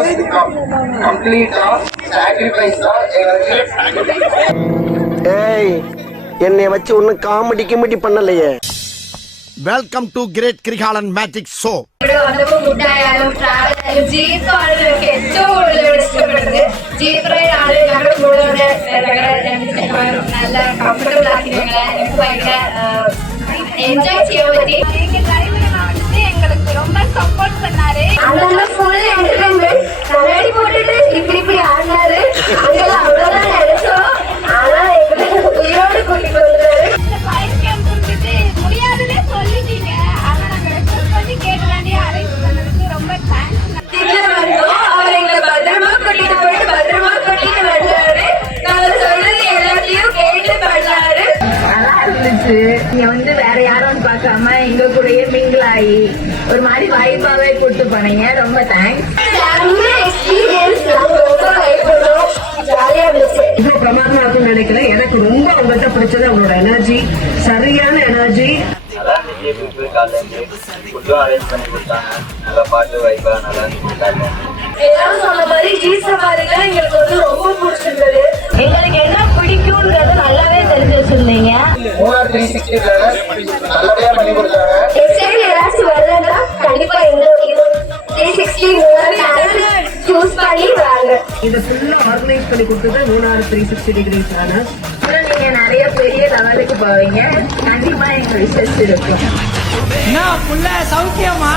Almost கம்ப்ளீட்டா சாக்ரிஃபைஸா எங்களுக்கு. ஏய், என்னை வச்சு ஒன்னும் காமெடி கிமெடி பண்ணலையே. വെൽക്കം ടു ഗ്രേറ്റ് ക്രികാലൻ മാജിക് ഷോ. ഇവിടെ വന്നപ്പോൾ ഫുഡായാലും ട്രാവലായാലും ജീപ്പാണ് ഞങ്ങൾക്ക് ഏറ്റവും കൂടുതൽ ഇഷ്ടപ്പെട്ടത്. ജീപ്പറയിലാണ് ഞങ്ങളുടെ കൂടെ നല്ല കംഫർട്ടബിൾ ആക്കി ഞങ്ങൾക്ക് ഭയങ്കര என்ஜாய் செய்ய பத்தி எங்க டிரைவர் வந்து எங்களுக்கு ரொம்ப சப்போர்ட் பண்ணாரு. அதனால ஃபுல் என்டர்டைன்மெண்ட் கண்ணாடி போட்டுட்டு இப்படி ஆடினாரு. அங்கெல்லாம் அவ்வளவுதான் நினைச்சோம். ஆனா எங்களுக்கு உயிரோடு கூட்டிட்டு வந்தாரு. இந்த ஃபைட் கேம்ப் இருந்துட்டு முடியாதுன்னே சொல்லிட்டீங்க. ஆனா நாங்க ரெக்வெஸ்ட் பண்ணி கேட்கலானே அரேஞ்ச் பண்ணதுக்கு ரொம்ப தேங்க்ஸ். திடீர்னு வந்தோம். அவர் எங்களை பத்திரமா கூட்டிட்டு போயிட்டு பத்திரமா கூட்டிட்டு வந்தாரு. நாங்க சொல்றது எல்லாத்தையும் கேட்டு பண்ணாரு. நல்லா இருந்துச்சு. நீங்க வந்து வேற யாரும் பார்க்காம எங்க கூடயே மிங்கிள் ஆகி ஒரு மாதிரி வைப்பாவே கூட்டு போனீங்க. ரொம்ப தேங்க்ஸ். இவ்வளவு பிரமாதமா இருக்கும்னு நினைக்கிறேன். எனக்கு ரொம்ப உங்கள்கிட்ட பிடிச்சது அவங்களோட எனர்ஜி, சரியான எனர்ஜி. அதான் ஃபுட்டும் அரேஞ்ச் பண்ணி கொடுத்தாங்க. நல்லா பாட்டு வைப்பா நல்லா இருந்துச்சு. எல்லாரும் சொன்ன மாதிரி ஜீப் சவாரில எங்களுக்கு வந்து ரொம்ப பிடிச்சிருந்தது. எங்களுக்கு என்ன பிடிக்கும்ன்றது நல்லாவே தெரிஞ்சு வச்சிருந்தீங்க. மூணார் 360 நல்லபடியா பண்ணி கொடுத்தாங்க. யாராச்சும் வரலன்னா கண்டிப்பா எங்க 360 சூஸ் பண்ணி வாங்க. இதை ஃபுல்லா ஆர்கனைஸ் பண்ணி கொடுத்தது மூணாறு 360 டிகிரி சேனல். நீங்க நிறைய பெரிய லெவலுக்கு போவீங்க. கண்டிப்பா எங்க ரிசர்ச் இருக்கும். சௌக்கியமா